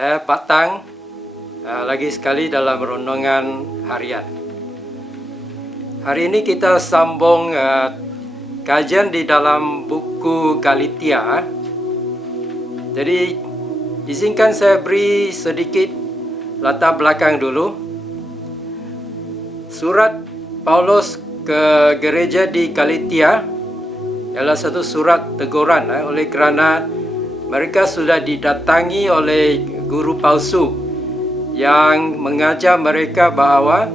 Saya Pak Tang, lagi sekali dalam renungan harian. Hari ini kita sambung kajian di dalam buku Galatia. Jadi izinkan saya beri sedikit latar belakang dulu. Surat Paulus ke gereja di Galatia ialah satu surat teguran oleh kerana mereka sudah didatangi oleh guru palsu yang mengajar mereka bahawa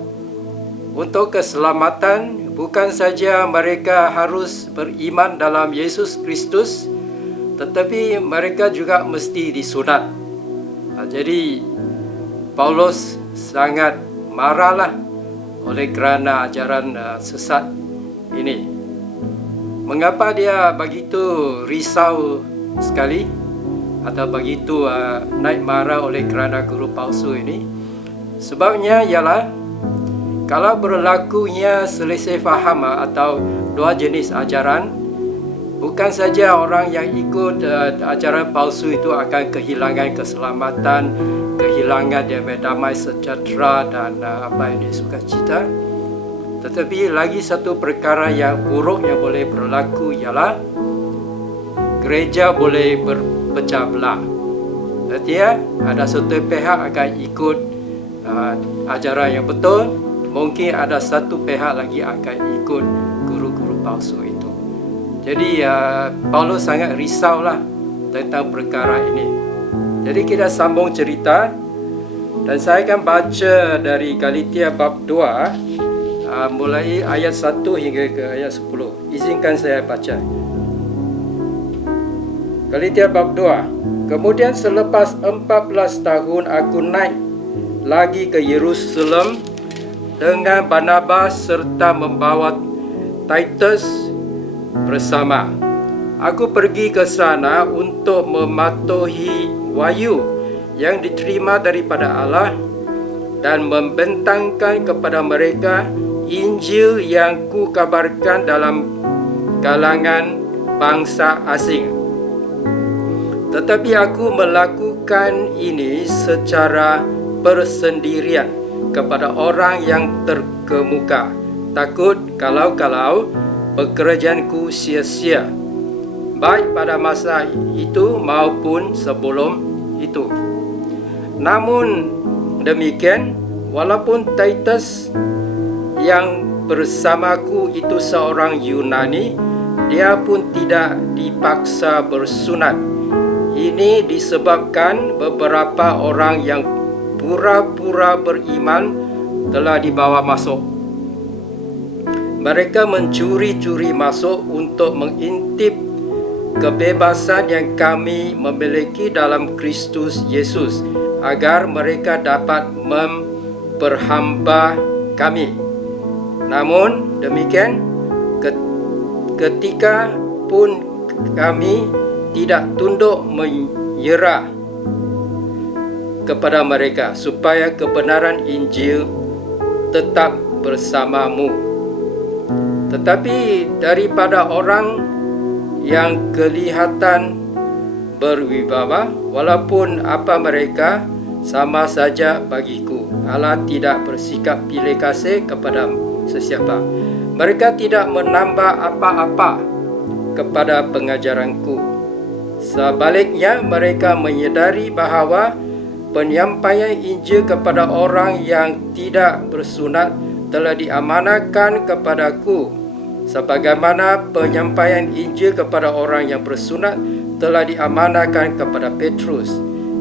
untuk keselamatan bukan saja mereka harus beriman dalam Yesus Kristus, tetapi mereka juga mesti disunat. Jadi Paulus sangat marahlah oleh kerana ajaran sesat ini. Mengapa dia begitu risau sekali atau begitu naik marah oleh kerana guru palsu ini? Sebabnya ialah kalau berlakunya selisih faham atau dua jenis ajaran, bukan saja orang yang ikut ajaran palsu itu akan kehilangan keselamatan, kehilangan damai sejahtera dan apa yang dia suka cita, tetapi lagi satu perkara yang buruk yang boleh berlaku ialah gereja boleh berpecah belah. Artinya ada satu pihak akan ikut ajaran yang betul, mungkin ada satu pihak lagi akan ikut guru-guru palsu itu. Jadi Paulus sangat risaulah tentang perkara ini. Jadi kita sambung cerita dan saya akan baca dari Galatia bab 2 mulai ayat 1 hingga ke ayat 10. Izinkan saya baca. Galatia bab 2. Kemudian selepas 14 tahun aku naik lagi ke Yerusalem dengan Barnabas serta membawa Titus bersama. Aku pergi ke sana untuk mematuhi wahyu yang diterima daripada Allah dan membentangkan kepada mereka Injil yang ku kabarkan dalam kalangan bangsa asing. Tetapi aku melakukan ini secara bersendirian kepada orang yang terkemuka, takut kalau-kalau pekerjaanku sia-sia, baik pada masa itu maupun sebelum itu. Namun demikian, walaupun Titus yang bersamaku itu seorang Yunani, dia pun tidak dipaksa bersunat. Ini disebabkan beberapa orang yang pura-pura beriman telah dibawa masuk. Mereka mencuri-curi masuk untuk mengintip kebebasan yang kami memiliki dalam Kristus Yesus, agar mereka dapat memperhamba kami. Namun demikian, ketika pun kami tidak tunduk menyerah kepada mereka, supaya kebenaran Injil tetap bersamamu. Tetapi daripada orang yang kelihatan berwibawa, walaupun apa mereka, sama saja bagiku. Allah tidak bersikap pilih kasih kepada sesiapa. Mereka tidak menambah apa-apa kepada pengajaranku. Sebaliknya, mereka menyedari bahawa penyampaian Injil kepada orang yang tidak bersunat telah diamanahkan kepadaku, sebagaimana penyampaian Injil kepada orang yang bersunat telah diamanahkan kepada Petrus.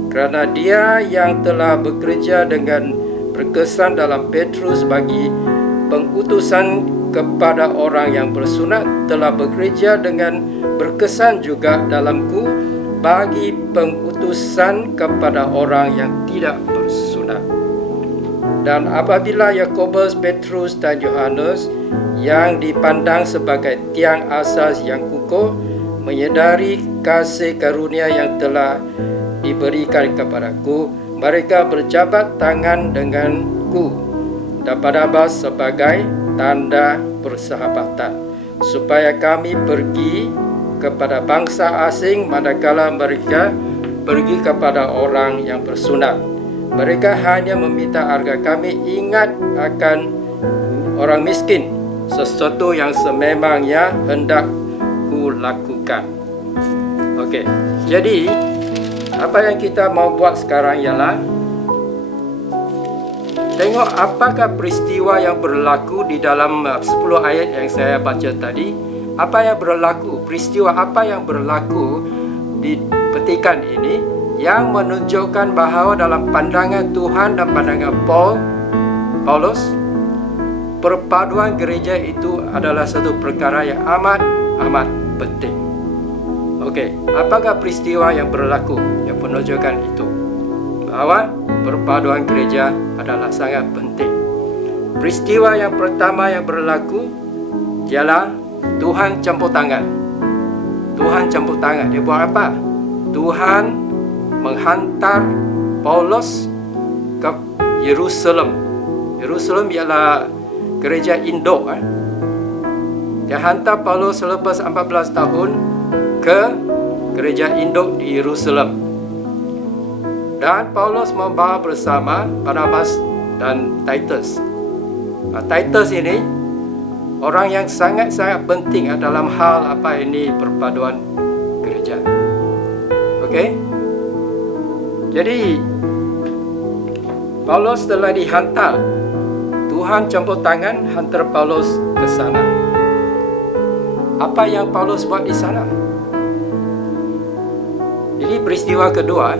Kerana dia yang telah bekerja dengan berkesan dalam Petrus bagi pengutusan kepada orang yang bersunat telah bekerja dengan berkesan juga dalamku bagi pengutusan kepada orang yang tidak bersunat. Dan apabila Yakobus, Petrus dan Yohanes yang dipandang sebagai tiang asas yang kukuh menyedari kasih karunia yang telah diberikan kepadaku, mereka berjabat tangan denganku dan Barnabas sebagai tanda persahabatan, supaya kami pergi kepada bangsa asing manakala mereka pergi kepada orang yang bersunat. Mereka hanya meminta agar kami ingat akan orang miskin, sesuatu yang sememangnya hendak ku lakukan. Okey, jadi apa yang kita mau buat sekarang ialah tengok apakah peristiwa yang berlaku di dalam 10 ayat yang saya baca tadi. Apa yang berlaku, peristiwa apa yang berlaku di petikan ini yang menunjukkan bahawa dalam pandangan Tuhan dan pandangan Paulus, perpaduan gereja itu adalah satu perkara yang amat penting. Okey, apakah peristiwa yang berlaku yang menunjukkan itu? Bahawa perpaduan gereja adalah sangat penting. Peristiwa yang pertama yang berlaku ialah Tuhan campur tangan. Tuhan campur tangan. Dia buat apa? Tuhan menghantar Paulus ke Yerusalem. Yerusalem ialah gereja induk. Dia hantar Paulus selepas 14 tahun ke gereja induk di Yerusalem. Dan Paulus membawa bersama Barnabas dan Titus. Titus ini orang yang sangat-sangat penting dalam hal apa ini perpaduan gereja. Okey. Jadi Paulus telah dihantar. Tuhan campur tangan hantar Paulus ke sana. Apa yang Paulus buat di sana? Jadi peristiwa kedua,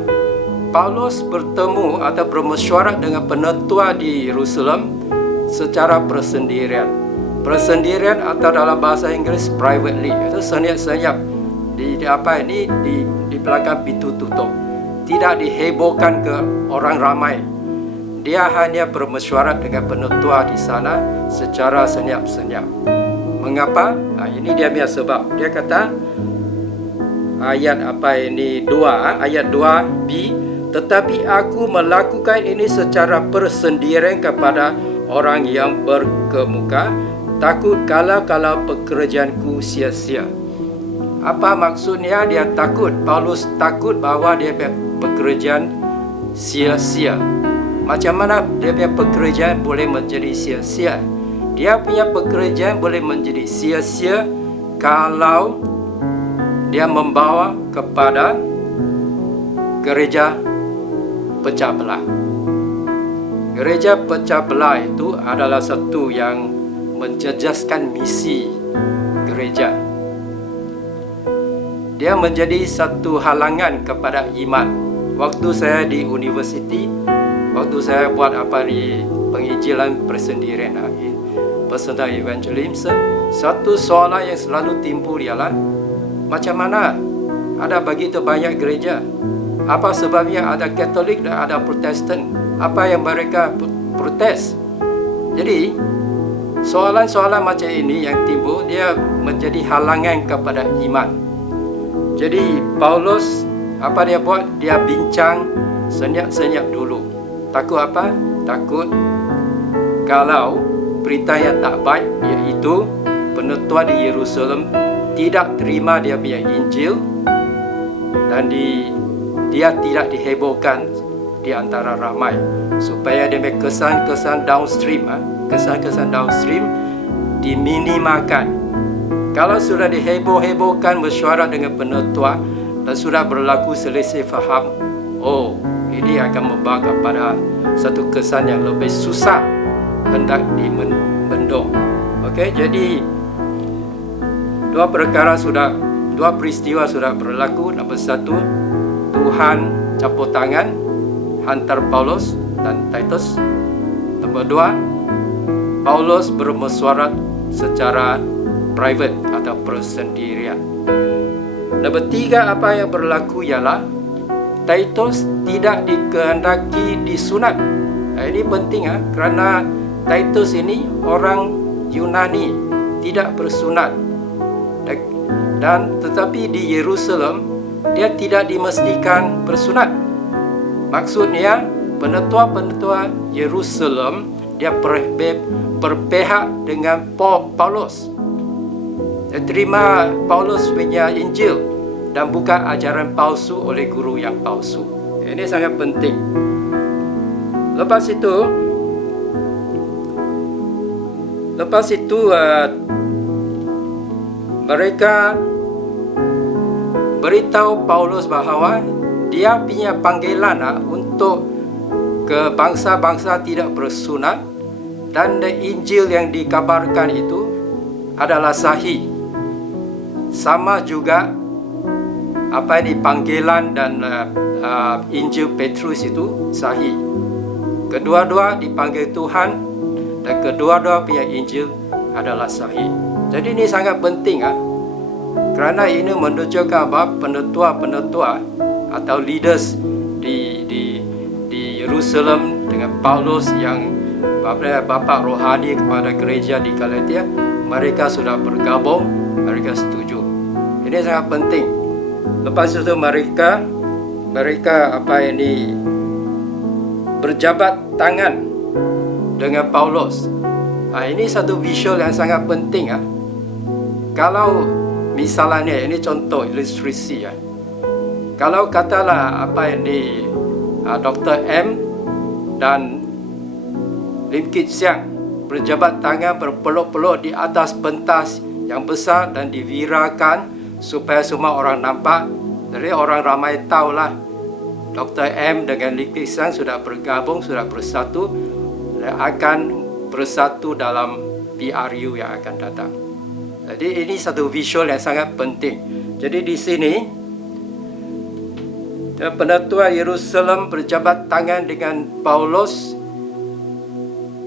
Paulus bertemu atau bermesyuarat dengan penetua di Yerusalem secara persendirian. Persendirian atau dalam bahasa Inggeris privately, itu senyap-senyap di belakang pintu tutup. Tidak dihebohkan ke orang ramai. Dia hanya bermesyuarat dengan penetua di sana secara senyap-senyap. Mengapa? Ini dia punya sebab. Dia kata ayat 2B, tetapi aku melakukan ini secara persendirian kepada orang yang berkemuka, takut kalau pekerjaanku sia-sia. Apa maksudnya dia takut? Paulus takut bahawa dia pekerjaan sia-sia. Macam mana dia punya pekerjaan boleh menjadi sia-sia? Dia punya pekerjaan boleh menjadi sia-sia kalau dia membawa kepada gereja pecah belah. Gereja pecah belah itu adalah satu yang menjejaskan misi gereja. Dia menjadi satu halangan kepada iman. Waktu saya di universiti, waktu saya buat penginjilan persendirian, personal evangelism, satu soalan yang selalu timbul ialah macam mana ada begitu banyak gereja? Apa sebabnya ada Katolik dan ada Protestan? Apa yang mereka protes? Jadi soalan-soalan macam ini yang timbul, dia menjadi halangan kepada iman. Jadi Paulus apa dia buat? Dia bincang senyap-senyap dulu. Takut apa? Takut kalau berita yang tak baik, iaitu penetua di Yerusalem tidak terima dia punya Injil dan dia tidak dihebohkan di antara ramai, supaya dia punya kesan-kesan downstream, kesan-kesan downstream diminimalkan. Kalau sudah diheboh-hebohkan mesyuarat dengan penetua dan sudah berlaku selisih faham, ini akan membawa kepada satu kesan yang lebih susah hendak dibendung. Okey, jadi dua peristiwa sudah berlaku. Nombor satu, Tuhan campur tangan hantar Paulus dan Titus. Nombor dua, Paulus bermesyuarat secara private atau persendirian. Nombor tiga, apa yang berlaku ialah Titus tidak dikehendaki disunat. Ini penting kerana Titus ini orang Yunani, tidak bersunat. Dan tetapi di Yerusalem dia tidak dimestikan bersunat. Maksudnya penetua-penetua Yerusalem dia berpihak dengan Paulus. Dia terima Paulus punya Injil, dan bukan ajaran palsu oleh guru yang palsu. Ini sangat penting. Lepas itu mereka beritahu Paulus bahawa dia punya panggilan untuk ke bangsa-bangsa tidak bersunat, dan Injil yang dikabarkan itu adalah sahih. Sama juga apa ini panggilan dan Injil Petrus itu sahih. Kedua-dua dipanggil Tuhan dan kedua-dua punya Injil adalah sahih. Jadi ini sangat penting kerana ini menunjukkan bahawa penetua atau leaders di Yerusalem dengan Paulus yang bapa rohani kepada gereja di Galatia, mereka sudah bergabung, mereka setuju. Ini sangat penting. Lepas itu mereka berjabat tangan dengan Paulus. Ini satu visual yang sangat penting. Kalau misalnya ini contoh ilustrasi kalau katalah Dr. M dan Lim Kit Siang berjabat tangan berpeluk-peluk di atas pentas yang besar dan divirakan supaya semua orang nampak. Jadi orang ramai tahulah Dr. M dengan Lim Kit Siang sudah bergabung, sudah bersatu, dan akan bersatu dalam PRU yang akan datang. Jadi ini satu visual yang sangat penting. Jadi di sini penetua Yerusalem berjabat tangan dengan Paulus.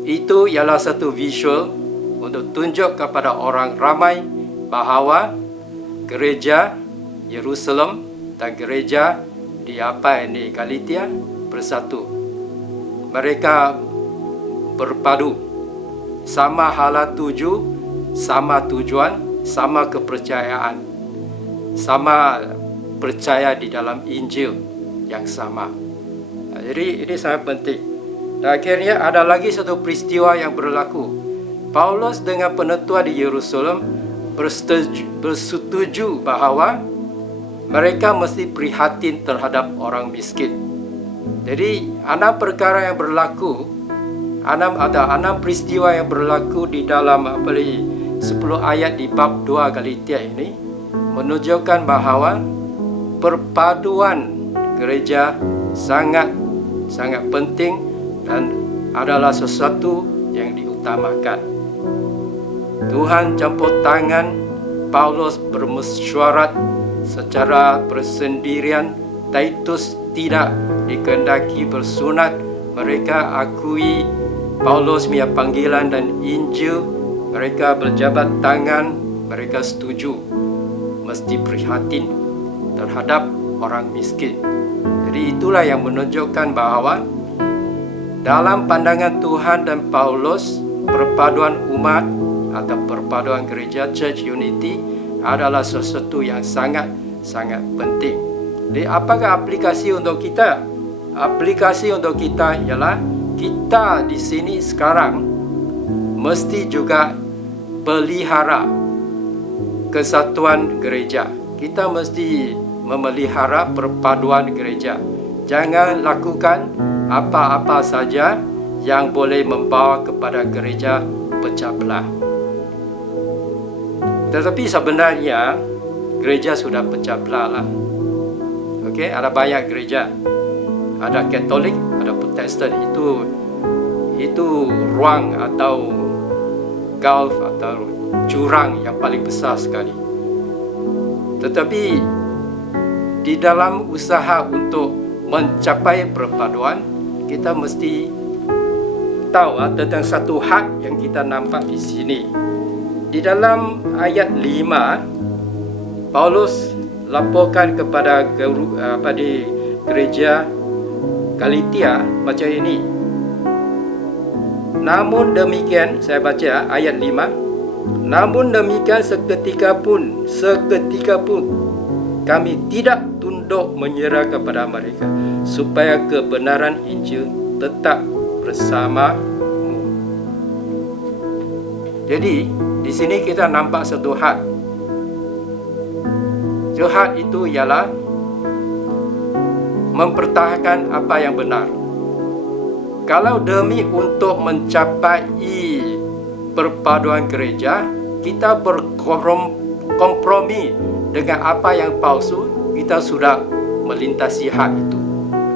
Itu ialah satu visual untuk tunjuk kepada orang ramai bahawa gereja Yerusalem dan gereja di Galatia bersatu. Mereka berpadu, sama hala tuju, sama tujuan, sama kepercayaan, sama percaya di dalam Injil yang sama. Jadi ini sangat penting. Dan akhirnya ada lagi satu peristiwa yang berlaku. Paulus dengan penetua di Yerusalem bersetuju bahawa mereka mesti prihatin terhadap orang miskin. Jadi 6 perkara yang berlaku, 6 peristiwa yang berlaku di dalam 10 ayat di bab 2 Galatia ini menunjukkan bahawa perpaduan gereja sangat penting dan adalah sesuatu yang diutamakan. Tuhan campur tangan, Paulus bermesyuarat secara bersendirian. Titus tidak dikehendaki bersunat. Mereka akui Paulus punya panggilan dan Injil. Mereka berjabat tangan, mereka setuju mesti prihatin terhadap orang miskin. Jadi itulah yang menunjukkan bahawa dalam pandangan Tuhan dan Paulus, perpaduan umat atau perpaduan gereja, church unity, adalah sesuatu yang sangat penting. Jadi apakah aplikasi untuk kita? Aplikasi untuk kita ialah kita di sini sekarang mesti juga pelihara kesatuan gereja. Kita mesti memelihara perpaduan gereja. Jangan lakukan apa-apa saja yang boleh membawa kepada gereja pecah belah. Tetapi sebenarnya gereja sudah pecah belah lah. Okey, ada banyak gereja. Ada Katolik, ada Protestan. Itu ruang atau gulf atau jurang yang paling besar sekali. Tetapi di dalam usaha untuk mencapai perpaduan, kita mesti tahu tentang satu hak yang kita nampak di sini. Di dalam ayat 5, Paulus laporkan kepada di gereja Galatia macam ini. Namun demikian, saya baca ayat 5. Namun demikian seketika pun kami tidak tunduk menyerah kepada mereka, supaya kebenaran Injil tetap bersamamu. Jadi di sini kita nampak satu hak. Jihad itu ialah mempertahankan apa yang benar. Kalau demi untuk mencapai perpaduan gereja, kita berkompromi dengan apa yang palsu, kita sudah melintasi had itu.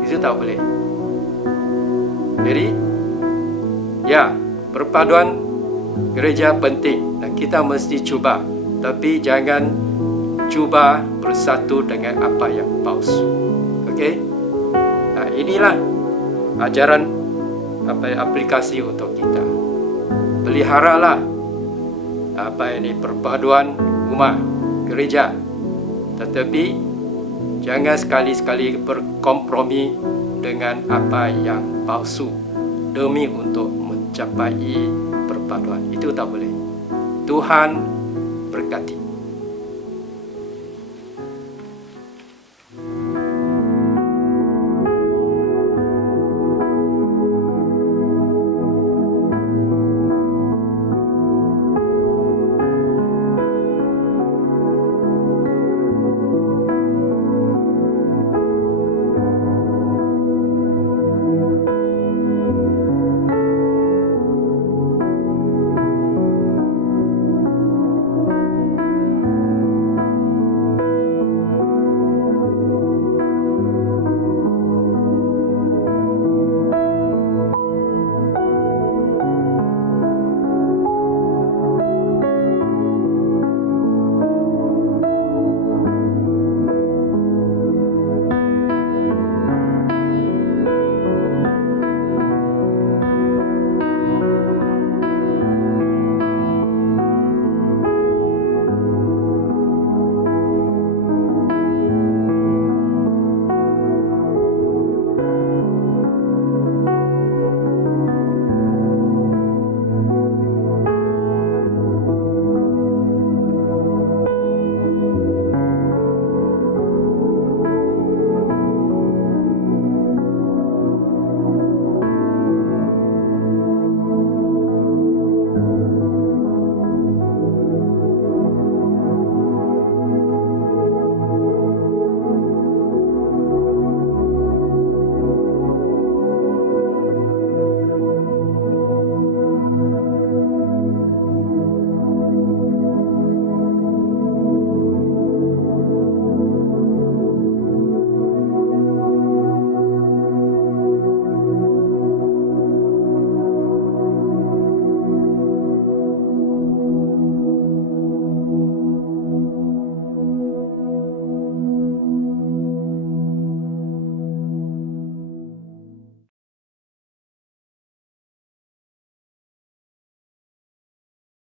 Itu tak boleh. Jadi, ya, perpaduan gereja penting dan kita mesti cuba. Tapi jangan cuba bersatu dengan apa yang palsu. Okey? Nah, inilah ajaran aplikasi untuk kita. Peliharalah ini perpaduan umat gereja. Tetapi jangan sekali-sekali berkompromi dengan apa yang palsu demi untuk mencapai perpaduan. Itu tak boleh. Tuhan berkati.